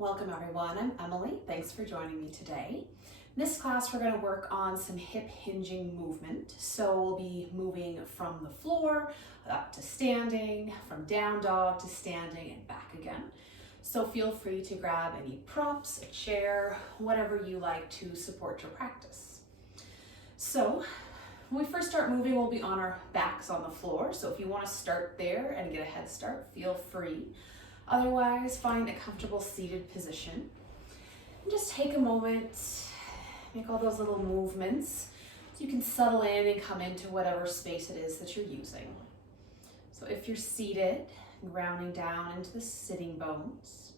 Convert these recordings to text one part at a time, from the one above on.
Welcome everyone, I'm Emily. Thanks for joining me today. In this class we're going to work on some hip hinging movement. So we'll be moving from the floor up to standing, from down dog to standing and back again. So feel free to grab any props, a chair, whatever you like to support your practice. So when we first start moving, we'll be on our backs on the floor. So if you want to start there and get a head start, feel free. Otherwise, find a comfortable seated position. And just take a moment, make all those little movements so you can settle in and come into whatever space it is that you're using. So if you're seated, grounding down into the sitting bones,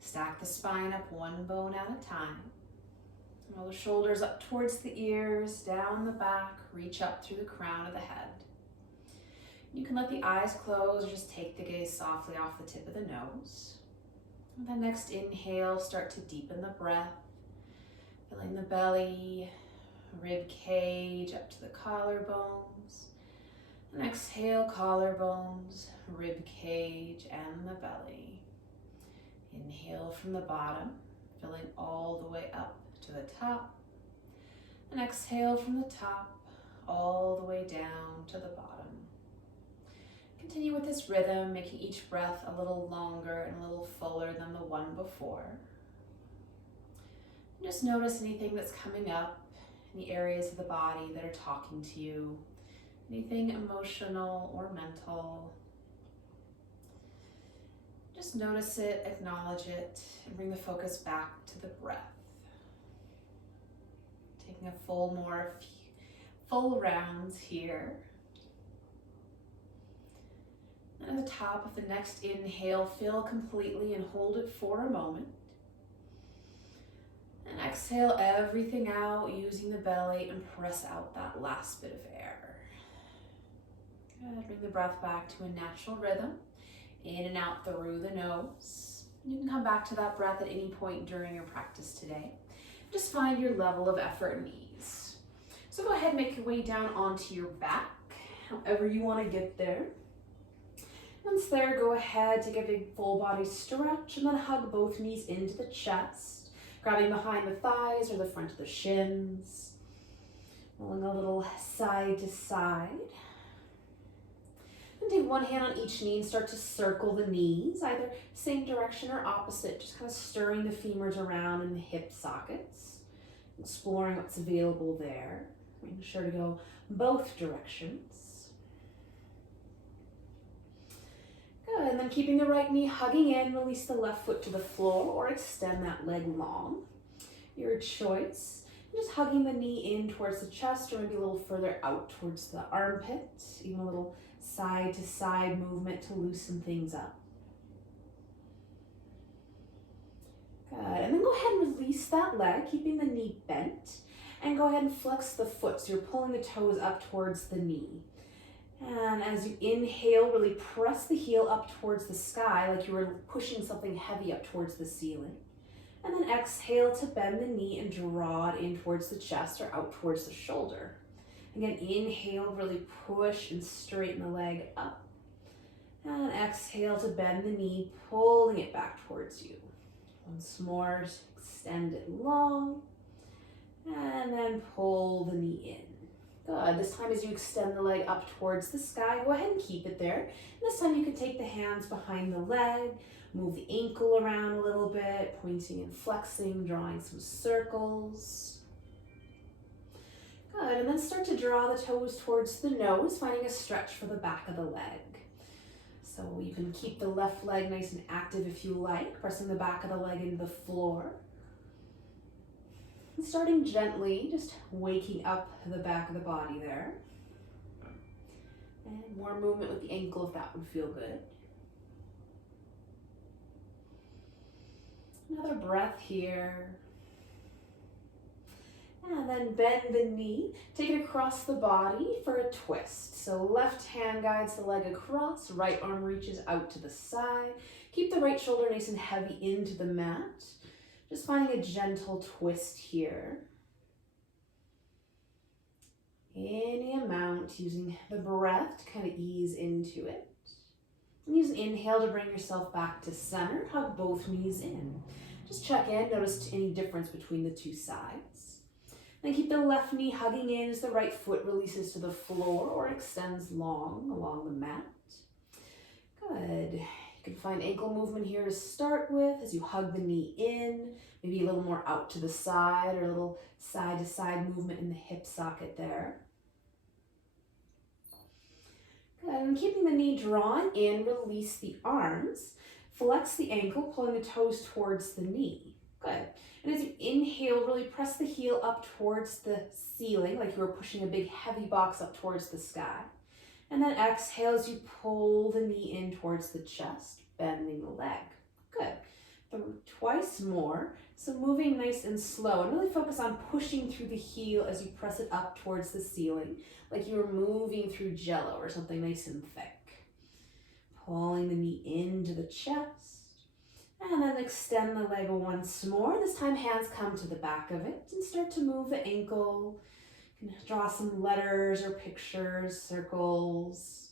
stack the spine up one bone at a time. Roll the shoulders up towards the ears, down the back, reach up through the crown of the head. You can let the eyes close or just take the gaze softly off the tip of the nose. And then next inhale, start to deepen the breath, filling the belly, rib cage up to the collarbones. And exhale, collarbones, rib cage, and the belly. Inhale from the bottom, filling all the way up to the top. And exhale from the top, all the way down to the bottom. Continue with this rhythm, making each breath a little longer and a little fuller than the one before. And just notice anything that's coming up, any areas of the body that are talking to you, anything emotional or mental. Just notice it, acknowledge it, and bring the focus back to the breath. Taking a full rounds here. And at the top of the next inhale, fill completely and hold it for a moment. And exhale everything out using the belly and press out that last bit of air. Good. Bring the breath back to a natural rhythm. In and out through the nose. You can come back to that breath at any point during your practice today. Just find your level of effort and ease. So go ahead and make your way down onto your back, however you want to get there. Once there, go ahead, take a big full body stretch and then hug both knees into the chest, grabbing behind the thighs or the front of the shins, rolling a little side to side. And take one hand on each knee and start to circle the knees, either same direction or opposite, just kind of stirring the femurs around in the hip sockets, exploring what's available there, making sure to go both directions. Good, and then keeping the right knee hugging in, release the left foot to the floor or extend that leg long. Your choice. Just hugging the knee in towards the chest or maybe a little further out towards the armpit, even a little side to side movement to loosen things up. Good, and then go ahead and release that leg, keeping the knee bent, and go ahead and flex the foot, so you're pulling the toes up towards the knee. And as you inhale, really press the heel up towards the sky like you were pushing something heavy up towards the ceiling. And then exhale to bend the knee and draw it in towards the chest or out towards the shoulder. Again, inhale, really push and straighten the leg up. And exhale to bend the knee, pulling it back towards you. Once more, just extend it long. And then pull the knee in. Good. This time as you extend the leg up towards the sky, go ahead and keep it there. And this time you can take the hands behind the leg, move the ankle around a little bit, pointing and flexing, drawing some circles. Good. And then start to draw the toes towards the nose, finding a stretch for the back of the leg. So you can keep the left leg nice and active if you like, pressing the back of the leg into the floor. And starting gently, just waking up the back of the body there. And more movement with the ankle if that would feel good. Another breath here. And then bend the knee, take it across the body for a twist. So left hand guides the leg across, right arm reaches out to the side. Keep the right shoulder nice and heavy into the mat. Just finding a gentle twist here. Any amount, using the breath to kind of ease into it. And use an inhale to bring yourself back to center. Hug both knees in. Just check in, notice any difference between the two sides. Then keep the left knee hugging in as the right foot releases to the floor or extends long along the mat. Good. You can find ankle movement here to start with as you hug the knee in, maybe a little more out to the side or a little side to side movement in the hip socket there. Good. And keeping the knee drawn in, release the arms. Flex the ankle, pulling the toes towards the knee. Good. And as you inhale, really press the heel up towards the ceiling, like you were pushing a big heavy box up towards the sky. And then exhale as you pull the knee in towards the chest, bending the leg. Good. Twice more. So moving nice and slow, and really focus on pushing through the heel as you press it up towards the ceiling, like you were moving through jello or something nice and thick. Pulling the knee into the chest, and then extend the leg once more. This time hands come to the back of it and start to move the ankle. You can draw some letters or pictures, circles.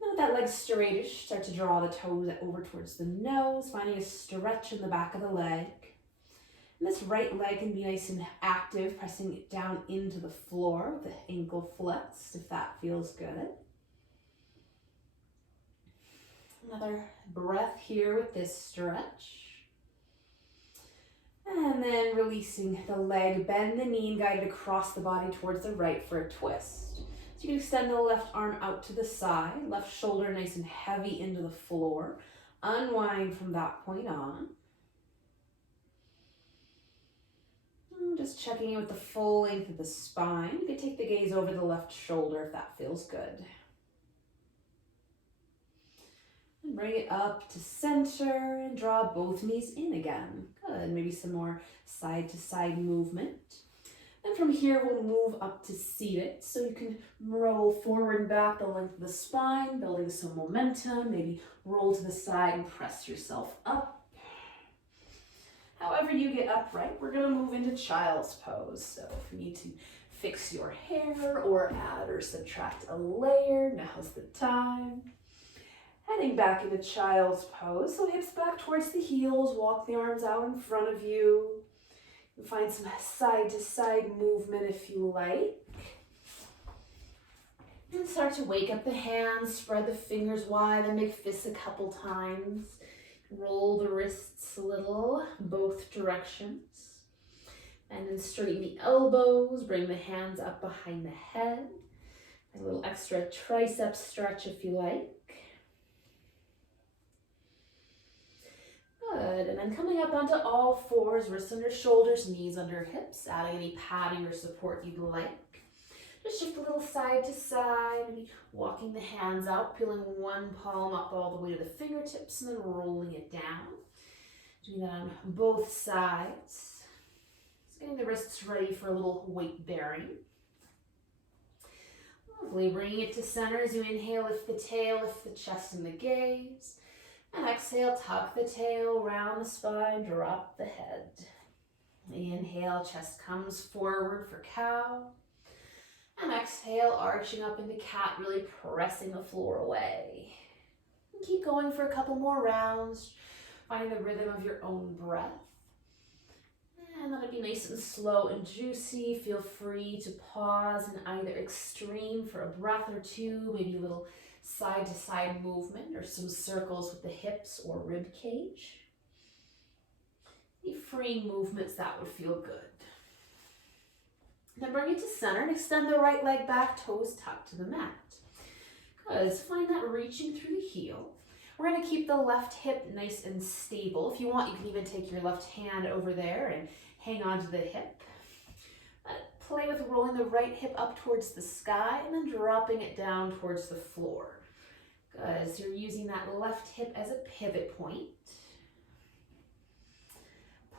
Now with that leg straightish, start to draw the toes over towards the nose, finding a stretch in the back of the leg. And this right leg can be nice and active, pressing it down into the floor with the ankle flexed if that feels good. Another breath here with this stretch. And then releasing the leg, bend the knee and guide it across the body towards the right for a twist. So you can extend the left arm out to the side, left shoulder nice and heavy into the floor. Unwind from that point on. And just checking in with the full length of the spine. You can take the gaze over the left shoulder if that feels good. And bring it up to center and draw both knees in again. Good, maybe some more side to side movement. And from here we'll move up to seated. So you can roll forward and back the length of the spine, building some momentum, maybe roll to the side and press yourself up. However you get upright, we're gonna move into child's pose. So if you need to fix your hair or add or subtract a layer, now's the time. Heading back into child's pose, so hips back towards the heels, walk the arms out in front of you. You find some side to side movement if you like. And start to wake up the hands, spread the fingers wide and make fists a couple times. Roll the wrists a little, both directions. And then straighten the elbows, bring the hands up behind the head. A little extra tricep stretch if you like. Good, and then coming up onto all fours, wrists under shoulders, knees under hips, adding any padding or support you'd like. Just shift a little side to side, maybe walking the hands out, peeling one palm up all the way to the fingertips and then rolling it down. Doing that on both sides. Just getting the wrists ready for a little weight bearing. Lovely, bringing it to center as you inhale, lift the tail, lift the chest and the gaze. And exhale, tuck the tail, round the spine, drop the head. Inhale, chest comes forward for cow. And exhale, arching up into cat, really pressing the floor away. And keep going for a couple more rounds, finding the rhythm of your own breath. And let it be nice and slow and juicy. Feel free to pause in either extreme for a breath or two, maybe a little side to side movement or some circles with the hips or rib cage. Any freeing movements that would feel good. Then bring it to center and extend the right leg back, toes tucked to the mat. Good, so find that reaching through the heel. We're gonna keep the left hip nice and stable. If you want, you can even take your left hand over there and hang on to the hip. Play with rolling the right hip up towards the sky and then dropping it down towards the floor. Good, so you're using that left hip as a pivot point.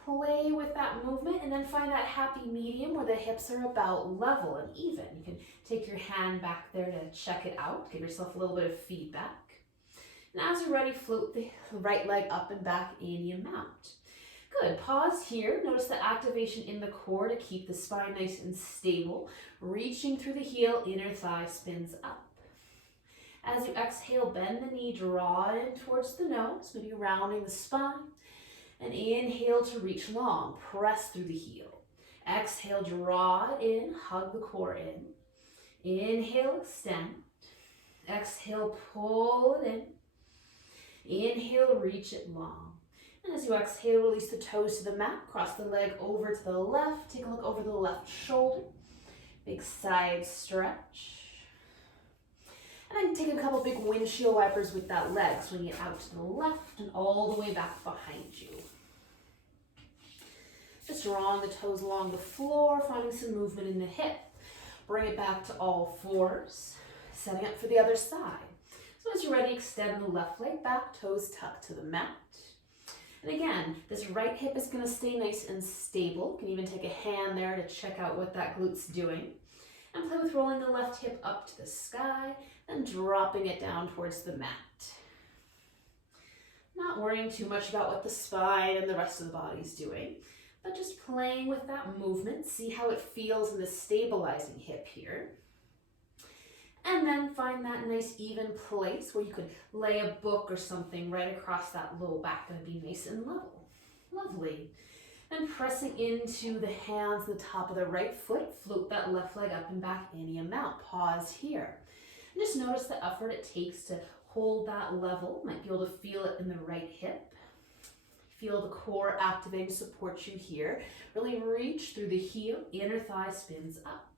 Play with that movement and then find that happy medium where the hips are about level and even. You can take your hand back there to check it out, give yourself a little bit of feedback. And as you're ready, float the right leg up and back in your mount. Good, pause here. Notice the activation in the core to keep the spine nice and stable. Reaching through the heel, inner thigh spins up. As you exhale, bend the knee, draw it in towards the nose, maybe rounding the spine. And inhale to reach long, press through the heel. Exhale, draw it in, hug the core in. Inhale, extend. Exhale, pull it in. Inhale, reach it long. And as you exhale, release the toes to the mat, cross the leg over to the left, take a look over the left shoulder. Big side stretch. And then take a couple big windshield wipers with that leg, swing it out to the left and all the way back behind you. Just drawing the toes along the floor, finding some movement in the hip. Bring it back to all fours, setting up for the other side. So as you're ready, extend the left leg back, toes tucked to the mat. And again, this right hip is going to stay nice and stable. You can even take a hand there to check out what that glute's doing. And play with rolling the left hip up to the sky, then dropping it down towards the mat. Not worrying too much about what the spine and the rest of the body's doing, but just playing with that movement. See how it feels in the stabilizing hip here. And then find that nice even place where you could lay a book or something right across that low back. Gonna be nice and level. Lovely. And pressing into the hands, the top of the right foot, float that left leg up and back any amount. Pause here. And just notice the effort it takes to hold that level. Might be able to feel it in the right hip. Feel the core activating to support you here. Really reach through the heel, inner thigh spins up.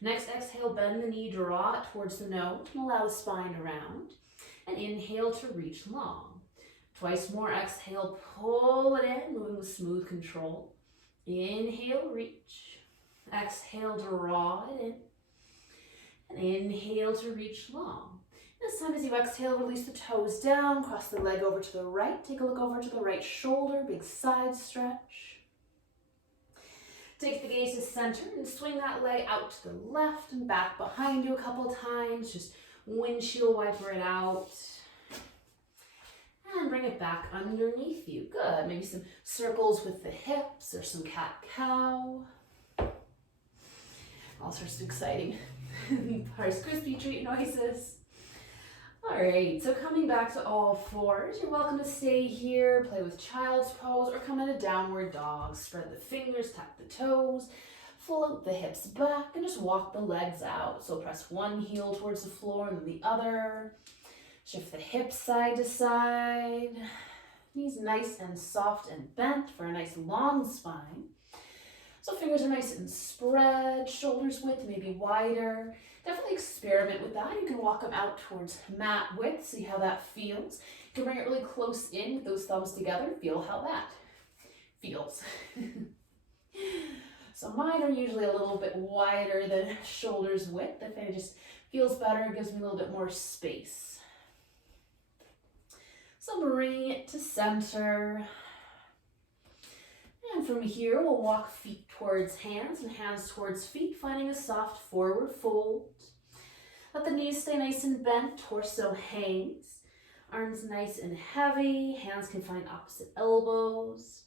Next, exhale, bend the knee, draw it towards the nose, and allow the spine around. And inhale to reach long. Twice more, exhale, pull it in, moving with smooth control. Inhale, reach. Exhale, draw it in. And inhale to reach long. This time as you exhale, release the toes down, cross the leg over to the right. Take a look over to the right shoulder, big side stretch. Take the gaze to center and swing that leg out to the left and back behind you a couple times. Just windshield wiper it out. And bring it back underneath you. Good. Maybe some circles with the hips or some cat-cow. All sorts of exciting Rice Krispie treat noises. All right, so coming back to all fours, you're welcome to stay here, play with child's pose, or come into downward dog. Spread the fingers, tap the toes, float the hips back, and just walk the legs out. So press one heel towards the floor and then the other. Shift the hips side to side. Knees nice and soft and bent for a nice long spine. So fingers are nice and spread, shoulders width maybe wider. Definitely experiment with that. You can walk them out towards mat width, see how that feels. You can bring it really close in with those thumbs together, feel how that feels. So mine are usually a little bit wider than shoulders width. If it just feels better, it gives me a little bit more space. So bring it to center. And from here, we'll walk feet towards hands and hands towards feet, finding a soft forward fold. Let the knees stay nice and bent, torso hangs. Arms nice and heavy, hands can find opposite elbows.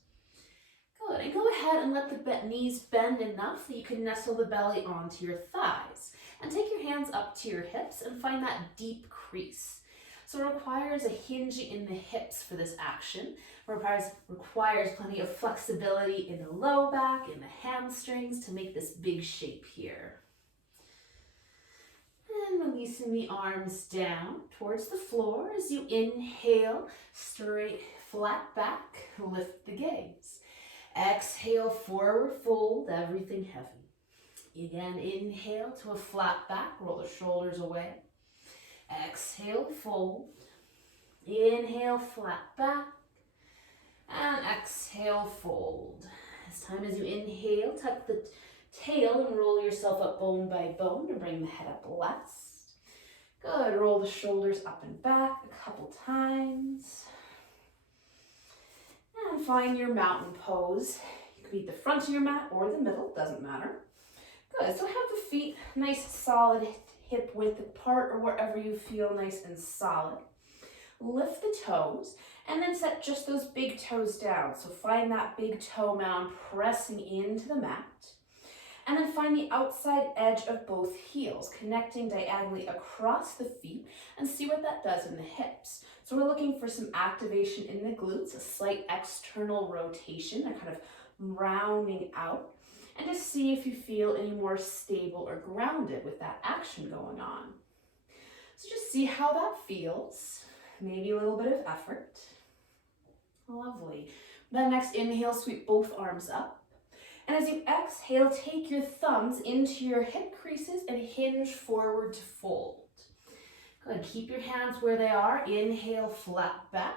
Good, and go ahead and let the knees bend enough that you can nestle the belly onto your thighs. And take your hands up to your hips and find that deep crease. So it requires a hinging in the hips for this action. It requires plenty of flexibility in the low back, in the hamstrings to make this big shape here. And releasing the arms down towards the floor as you inhale, straight, flat back, lift the gaze. Exhale, forward fold, everything heavy. Again, inhale to a flat back, roll the shoulders away. Exhale, fold. Inhale, flat back. And exhale, fold. This time as you inhale, tuck the tail and roll yourself up bone by bone and bring the head up last. Good, roll the shoulders up and back a couple times. And find your mountain pose. You can be at the front of your mat or the middle, doesn't matter. Good, so have the feet nice, solid, hip width apart or wherever you feel nice and solid. Lift the toes and then set just those big toes down. So find that big toe mound pressing into the mat. And then find the outside edge of both heels, connecting diagonally across the feet, and see what that does in the hips. So we're looking for some activation in the glutes, a slight external rotation, a kind of rounding out, and just see if you feel any more stable or grounded with that action going on. So just see how that feels, maybe a little bit of effort. Lovely. Then next inhale, sweep both arms up. And as you exhale, take your thumbs into your hip creases and hinge forward to fold. Good, keep your hands where they are. Inhale, flat back.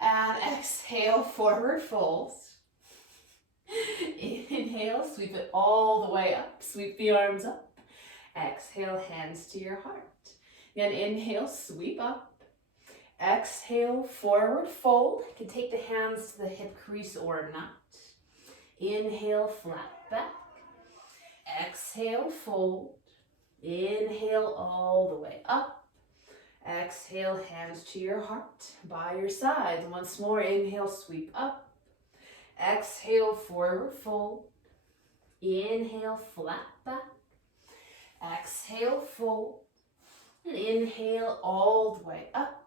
And exhale, forward folds. Inhale, sweep it all the way up. Sweep the arms up. Exhale, hands to your heart. Then inhale, sweep up. Exhale, forward fold. You can take the hands to the hip crease or not. Inhale, flat back. Exhale, fold. Inhale all the way up. Exhale, hands to your heart by your sides. Once more, inhale, sweep up. Exhale, forward fold. Inhale, flat back. Exhale, fold. And inhale all the way up.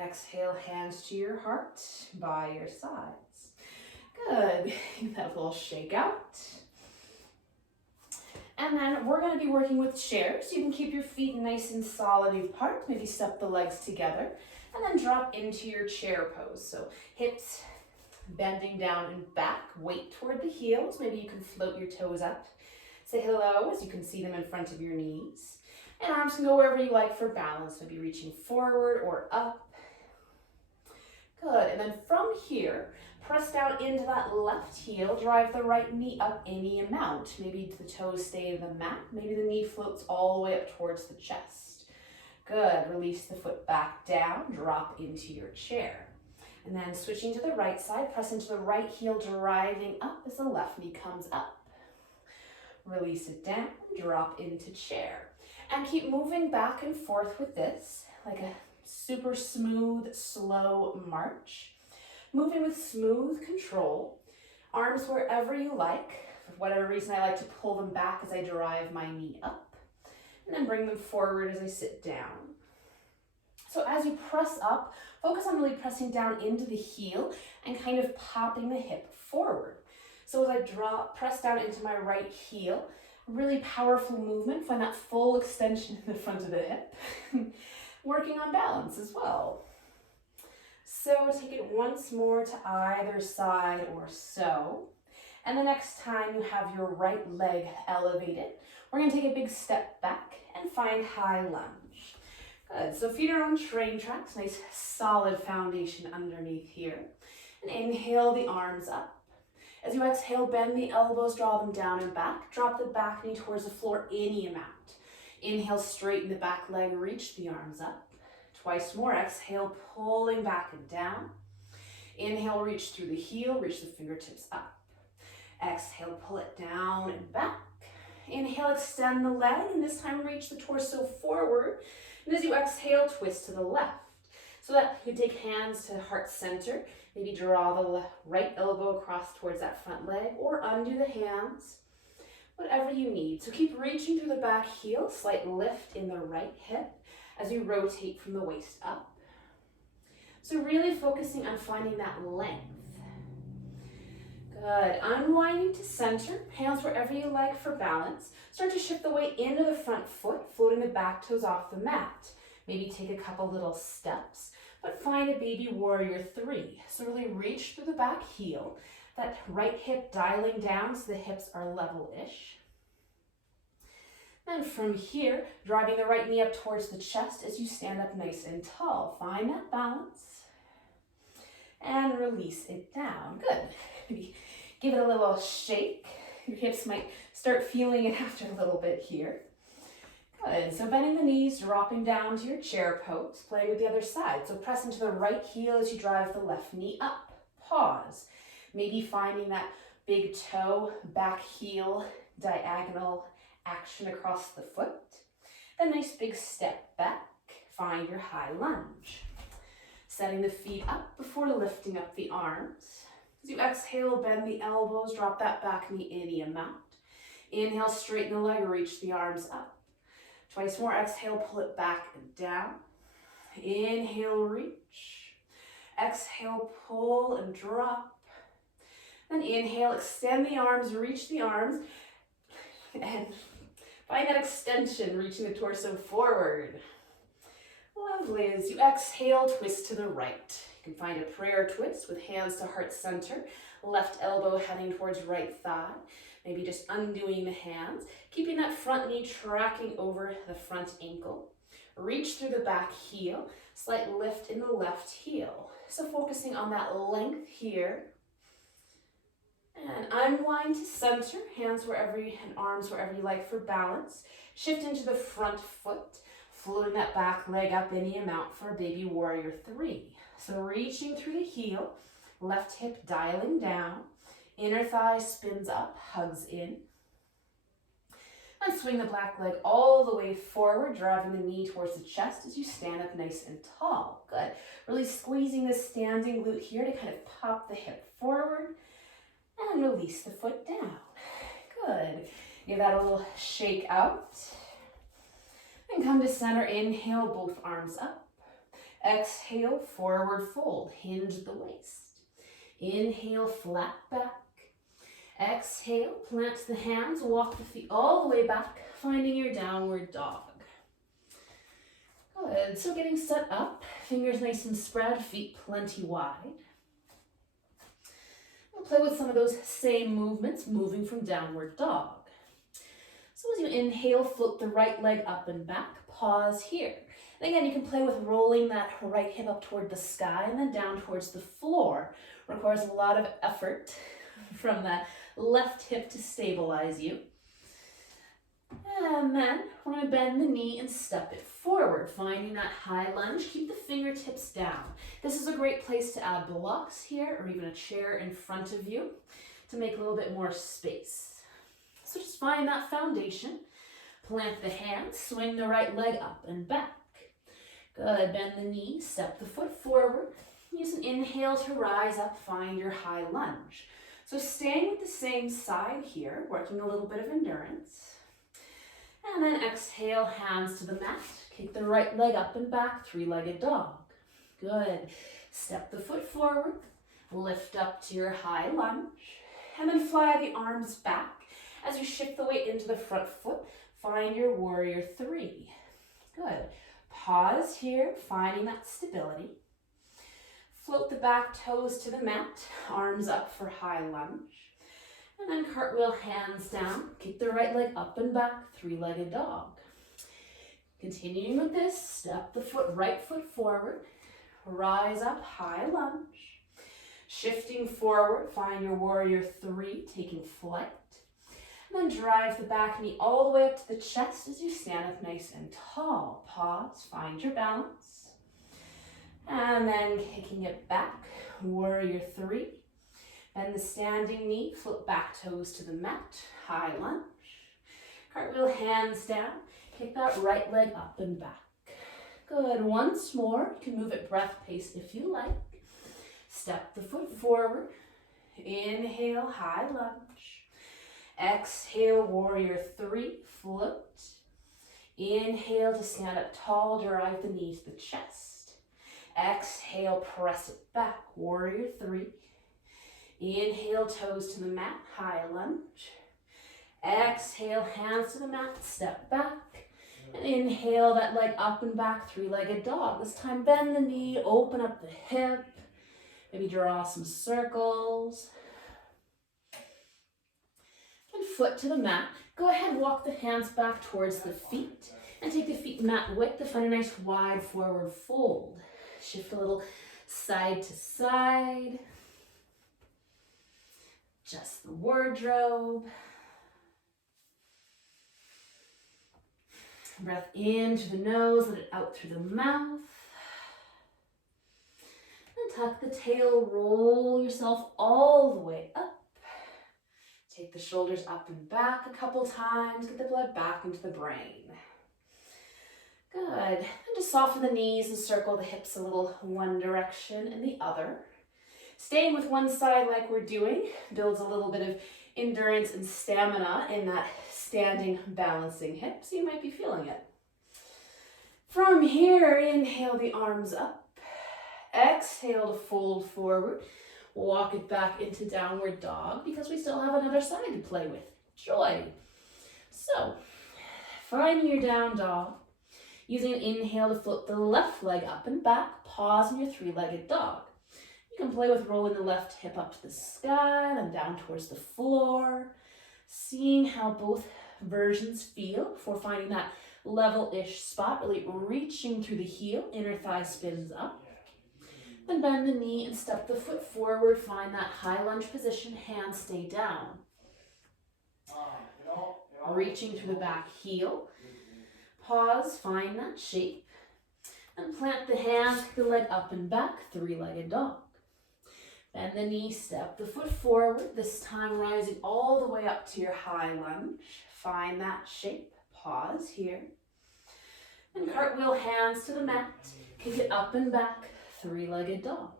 Exhale, hands to your heart by your sides. Good. That little shake out. And then we're going to be working with chairs. You can keep your feet nice and solid apart. Maybe step the legs together. And then drop into your chair pose. So hips bending down and back. Weight toward the heels. Maybe you can float your toes up. Say hello as you can see them in front of your knees. And arms can go wherever you like for balance. Maybe reaching forward or up. Good. And then from here, press down into that left heel, drive the right knee up any amount. Maybe the toes stay in the mat, maybe the knee floats all the way up towards the chest. Good, release the foot back down, drop into your chair. And then switching to the right side, press into the right heel, driving up as the left knee comes up. Release it down, drop into chair. And keep moving back and forth with this, like a super smooth, slow march. Moving with smooth control, arms wherever you like. For whatever reason, I like to pull them back as I drive my knee up, and then bring them forward as I sit down. So as you press up, focus on really pressing down into the heel and kind of popping the hip forward. So as I press down into my right heel, really powerful movement. Find that full extension in the front of the hip. Working on balance as well. So take it once more to either side or so. And the next time you have your right leg elevated, we're going to take a big step back and find high lunge. Good. So feet are on train tracks. Nice solid foundation underneath here. And inhale the arms up. As you exhale, bend the elbows, draw them down and back. Drop the back knee towards the floor any amount. Inhale, straighten the back leg, reach the arms up. Twice more, exhale, pulling back and down. Inhale, reach through the heel, reach the fingertips up. Exhale, pull it down and back. Inhale, extend the leg, and this time reach the torso forward. And as you exhale, twist to the left. So that you take hands to heart center, maybe draw the right elbow across towards that front leg, or undo the hands, whatever you need. So keep reaching through the back heel, slight lift in the right hip as you rotate from the waist up. So really focusing on finding that length. Good. Unwinding to center, hands wherever you like for balance. Start to shift the weight into the front foot, floating the back toes off the mat. Maybe take a couple little steps, but find a baby warrior 3. So really reach through the back heel, that right hip dialing down so the hips are level-ish. And from here, driving the right knee up towards the chest as you stand up nice and tall. Find that balance. And release it down. Good. Maybe give it a little shake. Your hips might start feeling it after a little bit here. Good. So bending the knees, dropping down to your chair pose, playing with the other side. So press into the right heel as you drive the left knee up. Pause. Maybe finding that big toe, back heel, diagonal action across the foot. A nice big step back. Find your high lunge. Setting the feet up before lifting up the arms. As you exhale, bend the elbows, drop that back knee any amount. Inhale, straighten the leg, reach the arms up. Twice more, exhale, pull it back and down. Inhale, reach. Exhale, pull and drop. Then inhale, extend the arms, reach the arms, and find that extension, reaching the torso forward. Lovely. As you exhale, twist to the right. You can find a prayer twist with hands to heart center, left elbow heading towards right thigh. Maybe just undoing the hands, keeping that front knee tracking over the front ankle. Reach through the back heel, slight lift in the left heel. So focusing on that length here. And unwind to center, hands wherever and arms wherever you like for balance. Shift into the front foot, floating that back leg up any amount for a baby warrior 3. So reaching through the heel, left hip dialing down, inner thigh spins up, hugs in. And swing the black leg all the way forward, driving the knee towards the chest as you stand up nice and tall. Good. Really squeezing the standing glute here to kind of pop the hip forward and release the foot down. Good. Give that a little shake out. And come to center. Inhale, both arms up. Exhale, forward fold. Hinge the waist. Inhale, flat back. Exhale, plant the hands, walk the feet all the way back, finding your downward dog. Good. So getting set up, fingers nice and spread, feet plenty wide. We'll play with some of those same movements, moving from downward dog. So as you inhale, float the right leg up and back, pause here. And again, you can play with rolling that right hip up toward the sky and then down towards the floor. Requires a lot of effort from that left hip to stabilize you. And then we're going to bend the knee and step it forward, finding that high lunge. Keep the fingertips down. This is a great place to add blocks here or even a chair in front of you to make a little bit more space. So just find that foundation. Plant the hands, swing the right leg up and back. Good. Bend the knee, step the foot forward. Use an inhale to rise up, find your high lunge. So staying with the same side here, working a little bit of endurance. And then exhale, hands to the mat. Kick the right leg up and back, three-legged dog. Good. Step the foot forward, lift up to your high lunge, and then fly the arms back. As you shift the weight into the front foot, find your warrior 3. Good. Pause here, finding that stability. Float the back toes to the mat, arms up for high lunge. And then cartwheel, hands down. Kick the right leg up and back, three-legged dog. Continuing with this, step the right foot forward. Rise up, high lunge. Shifting forward, find your warrior 3, taking flight. And then drive the back knee all the way up to the chest as you stand up nice and tall. Pause, find your balance. And then kicking it back, warrior 3. Bend the standing knee, flip back toes to the mat, high lunge. Cartwheel, hands down, kick that right leg up and back. Good, once more, you can move at breath pace if you like. Step the foot forward, inhale, high lunge. Exhale, warrior 3, float. Inhale to stand up tall, drive the knee to the chest. Exhale, press it back, warrior 3. Inhale, toes to the mat, high lunge. Exhale, hands to the mat, step back. And inhale that leg up and back, three-legged dog. This time bend the knee, open up the hip. Maybe draw some circles. And foot to the mat. Go ahead, walk the hands back towards the feet. And take the feet mat width to find a nice wide forward fold. Shift a little side to side. Adjust the wardrobe. Breath in through the nose, let it out through the mouth. And tuck the tail, roll yourself all the way up. Take the shoulders up and back a couple times, get the blood back into the brain. Good. And just soften the knees and circle the hips a little one direction and the other. Staying with one side like we're doing builds a little bit of endurance and stamina in that standing balancing hip, so you might be feeling it. From here, inhale the arms up. Exhale to fold forward. Walk it back into downward dog because we still have another side to play with. Joy. So, finding your down dog. Using an inhale to flip the left leg up and back. Pause in your three-legged dog. You can play with rolling the left hip up to the sky, then down towards the floor. Seeing how both versions feel before finding that level-ish spot, really reaching through the heel, inner thigh spins up. Then bend the knee and step the foot forward, find that high lunge position, hands stay down. Reaching through the back heel, pause, find that shape, and plant the hands, kick the leg up and back, three-legged dog. Bend the knee, step the foot forward, this time rising all the way up to your high lunge. Find that shape, pause here. And cartwheel hands to the mat, kick it up and back, three-legged dog.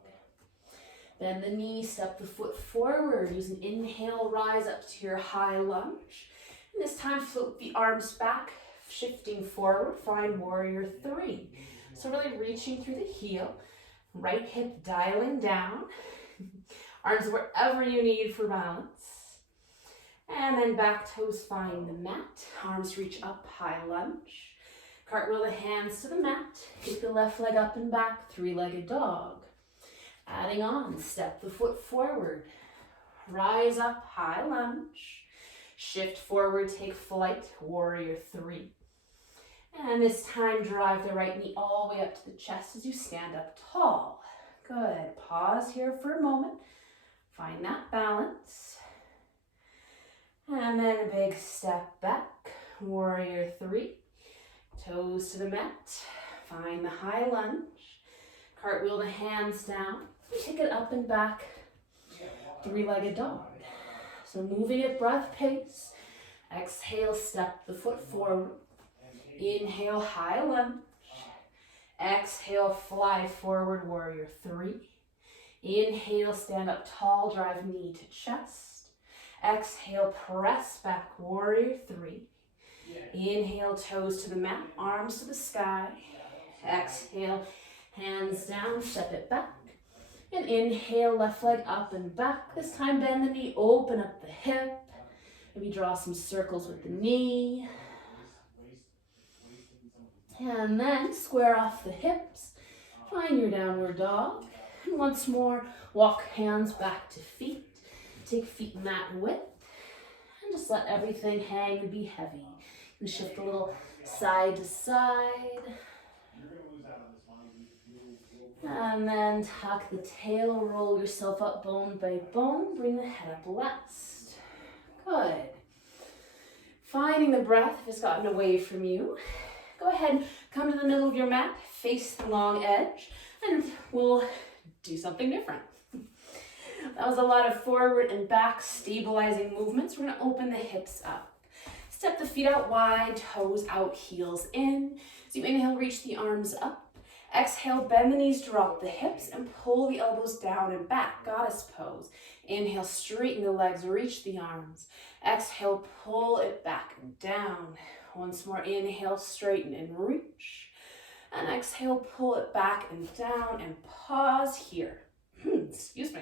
Bend the knee, step the foot forward. Use an inhale, rise up to your high lunge. And this time float the arms back, shifting forward, find warrior three. So really reaching through the heel, right hip dialing down, arms wherever you need for balance. And then back toes find the mat, arms reach up, high lunge. Cartwheel the hands to the mat, kick the left leg up and back, three-legged dog. Adding on, step the foot forward, rise up, high lunge. Shift forward, take flight, warrior three. And this time, drive the right knee all the way up to the chest as you stand up tall. Good. Pause here for a moment. Find that balance. And then a big step back, warrior three. Toes to the mat. Find the high lunge. Cartwheel the hands down. Kick it up and back, three-legged dog. So moving at breath pace. Exhale, step the foot forward. Inhale, high lunge. Exhale, fly forward, warrior three. Inhale, stand up tall, drive knee to chest. Exhale, press back, warrior three. Inhale, toes to the mat, arms to the sky. Exhale, hands down, step it back. And inhale, left leg up and back. This time bend the knee, open up the hip. Maybe draw some circles with the knee. And then square off the hips. Find your downward dog. And once more, walk hands back to feet. Take feet mat width. And just let everything hang and be heavy. And shift a little side to side. And then tuck the tail, roll yourself up bone by bone. Bring the head up last. Good. Finding the breath if it's gotten away from you. Go ahead, come to the middle of your mat, face the long edge, and we'll do something different. That was a lot of forward and back stabilizing movements. We're going to open the hips up. Step the feet out wide, toes out, heels in. So you inhale, reach the arms up. Exhale, bend the knees, drop the hips, and pull the elbows down and back, goddess pose. Inhale, straighten the legs, reach the arms. Exhale, pull it back and down. Once more, inhale, straighten and reach. And exhale, pull it back and down and pause here. Excuse me.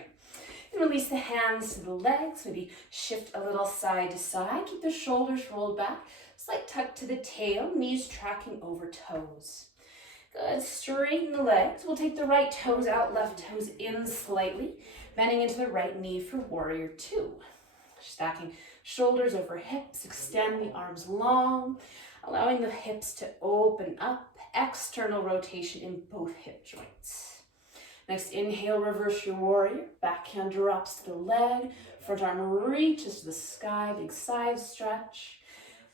And release the hands to the legs, maybe shift a little side to side. Keep the shoulders rolled back, slight tuck to the tail, knees tracking over toes. Good, straighten the legs. We'll take the right toes out, left toes in slightly, bending into the right knee for warrior two. Stacking shoulders over hips, extend the arms long, allowing the hips to open up, external rotation in both hip joints. Next, inhale, reverse your warrior, backhand drops to the leg, front arm reaches to the sky, big side stretch.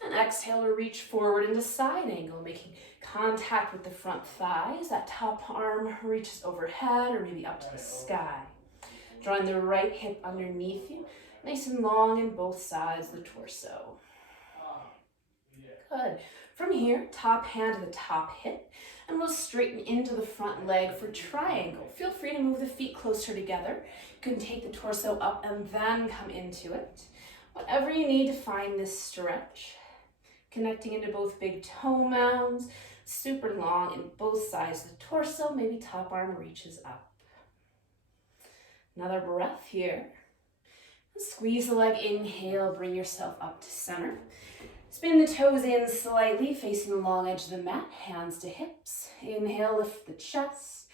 And exhale to reach forward into side angle, making contact with the front thighs. That top arm reaches overhead or maybe up to the sky. Drawing the right hip underneath you, nice and long in both sides of the torso. Good. From here, top hand to the top hip, and we'll straighten into the front leg for triangle. Feel free to move the feet closer together. You can take the torso up and then come into it. Whatever you need to find this stretch. Connecting into both big toe mounds, super long in both sides of the torso, maybe top arm reaches up. Another breath here. Squeeze the leg, inhale, bring yourself up to center. Spin the toes in slightly, facing the long edge of the mat, hands to hips. Inhale, lift the chest.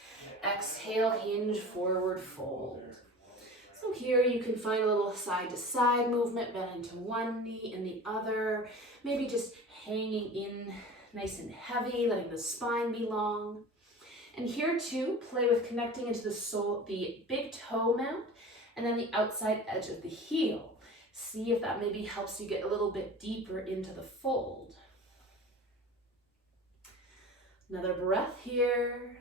Exhale, hinge, forward fold. So here you can find a little side to side movement, bend into one knee and the other. Maybe just hanging in nice and heavy, letting the spine be long. And here too, play with connecting into the sole, the big toe mount, and then the outside edge of the heel. See if that maybe helps you get a little bit deeper into the fold. Another breath here.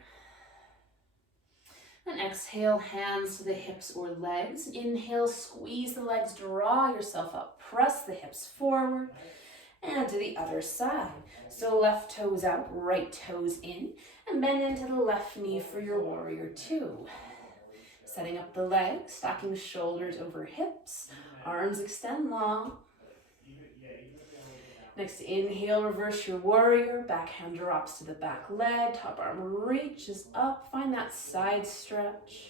And exhale, hands to the hips or legs. Inhale, squeeze the legs, draw yourself up. Press the hips forward and to the other side. So left toes out, right toes in, and bend into the left knee for your warrior two. Setting up the legs, stacking shoulders over hips, arms extend long. Next, inhale, reverse your warrior, back hand drops to the back leg, top arm reaches up, find that side stretch.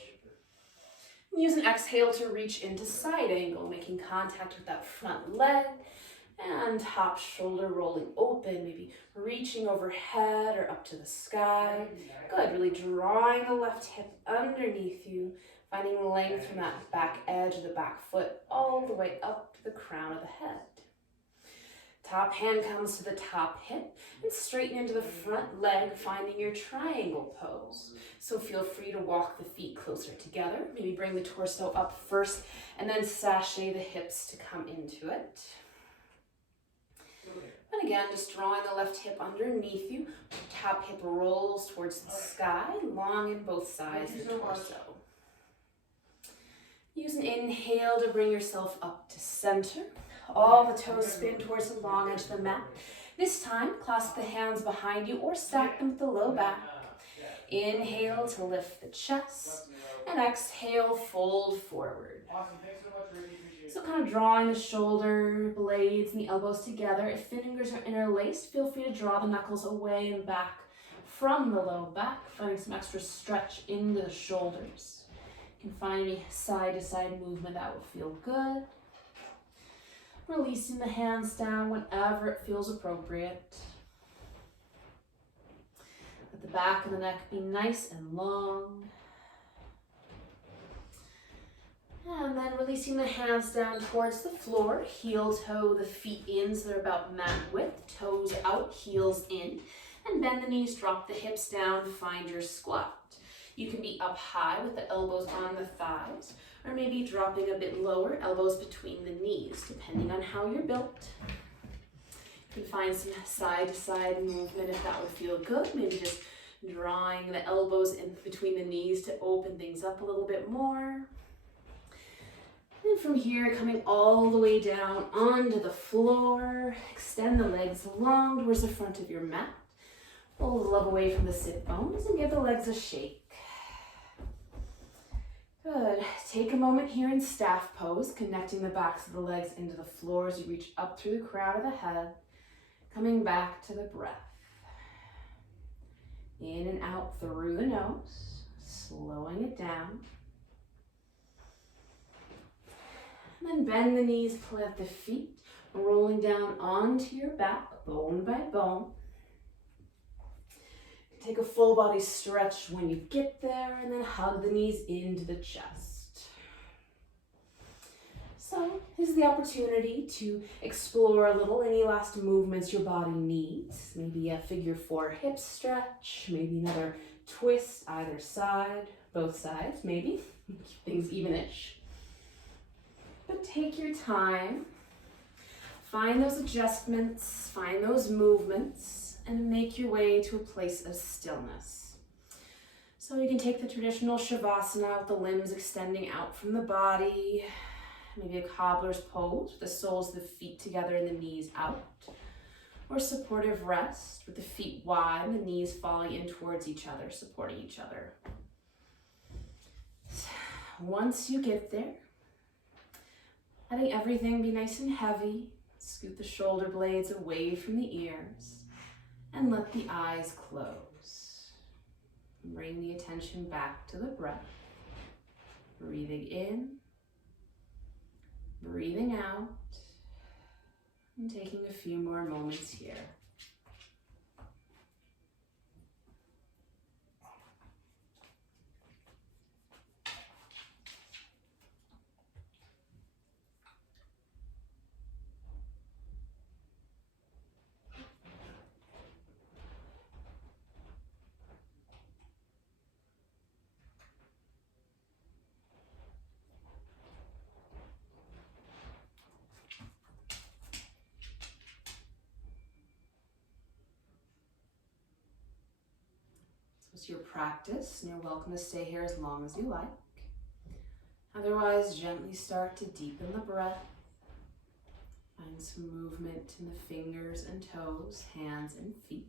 Use an exhale to reach into side angle, making contact with that front leg, and top shoulder rolling open, maybe reaching overhead or up to the sky. Good, really drawing the left hip underneath you, finding length from that back edge of the back foot all the way up to the crown of the head. Top hand comes to the top hip and straighten into the front leg, finding your triangle pose. So feel free to walk the feet closer together. Maybe bring the torso up first and then sashay the hips to come into it. And again, just drawing the left hip underneath you. Top hip rolls towards the sky, long in both sides of the torso. Use an inhale to bring yourself up to center. All the toes spin towards the long edge of the mat. This time, clasp the hands behind you or stack them with the low back. Inhale to lift the chest, and exhale, fold forward. Awesome. Thanks so much, Ricky. Appreciate it. So kind of drawing the shoulder blades and the elbows together. If fingers are interlaced, feel free to draw the knuckles away and back from the low back, finding some extra stretch into the shoulders. You can find any side to side movement that will feel good. Releasing the hands down whenever it feels appropriate. Let the back of the neck be nice and long. And then releasing the hands down towards the floor, heel toe the feet in so they're about mat width, toes out, heels in, and bend the knees, drop the hips down, find your squat. You can be up high with the elbows on the thighs, or maybe dropping a bit lower, elbows between the knees, depending on how you're built. You can find some side-to-side movement if that would feel good. Maybe just drawing the elbows in between the knees to open things up a little bit more. And from here, coming all the way down onto the floor, extend the legs long towards the front of your mat. Pull the love away from the sit bones and give the legs a shake. Good. Take a moment here in staff pose, connecting the backs of the legs into the floor as you reach up through the crown of the head, coming back to the breath. In and out through the nose, slowing it down. And then bend the knees, plant the feet, rolling down onto your back, bone by bone. Take a full body stretch when you get there, and then hug the knees into the chest. So this is the opportunity to explore a little any last movements your body needs. Maybe a figure 4 hip stretch, maybe another twist either side, both sides maybe. Keep things even-ish. But take your time. Find those adjustments, find those movements, and make your way to a place of stillness. So you can take the traditional Shavasana with the limbs extending out from the body, maybe a cobbler's pose with the soles of the feet together and the knees out. or supportive rest with the feet wide and the knees falling in towards each other, supporting each other. Once you get there, letting everything be nice and heavy, scoot the shoulder blades away from the ears and let the eyes close. Bring the attention back to the breath. Breathing in, breathing out, and taking a few more moments here. It's your practice, and you're welcome to stay here as long as you like. Otherwise, gently start to deepen the breath. Find some movement in the fingers and toes, hands and feet.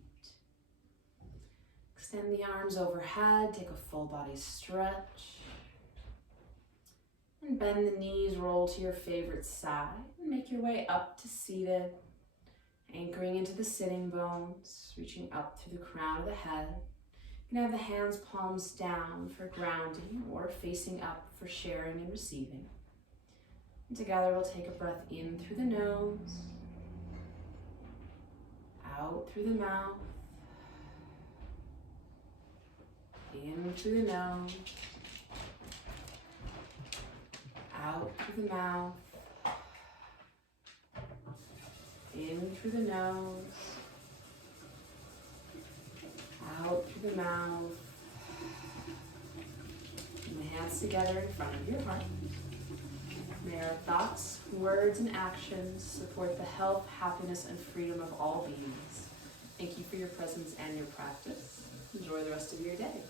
Extend the arms overhead, take a full body stretch. And bend the knees, roll to your favorite side, and make your way up to seated. Anchoring into the sitting bones, reaching up through the crown of the head. You can have the hands palms down for grounding or facing up for sharing and receiving. And together we'll take a breath in through the nose, out through the mouth, in through the nose, out through the mouth, in through the nose, out through the mouth, and the hands together in front of your heart. May our thoughts, words, and actions support the health, happiness, and freedom of all beings. Thank you for your presence and your practice. Enjoy the rest of your day.